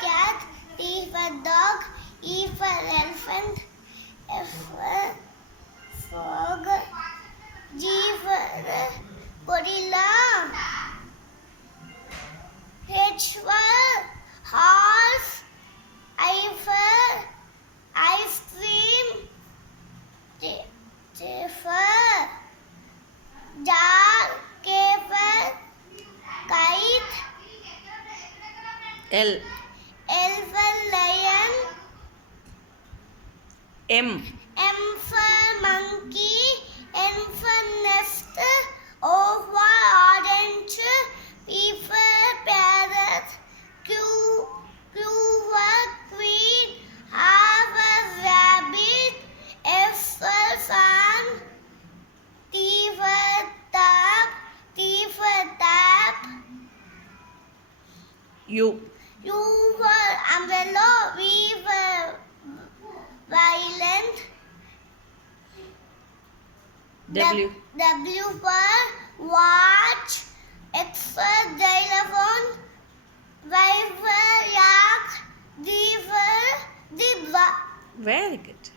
cat, T for dog, E for elephant, F for frog, G for gorilla, H for horse, I for ice cream, J for jar, K for kite, L. L for lion, M. M for monkey, N for nest, O for orange, P for parrot, Q for queen, R for rabbit, S for sun, T for tap, U. U for umbrella, V for violent, W. W for watch, X for xylophone, Y for yak, Z for zebra. Very good.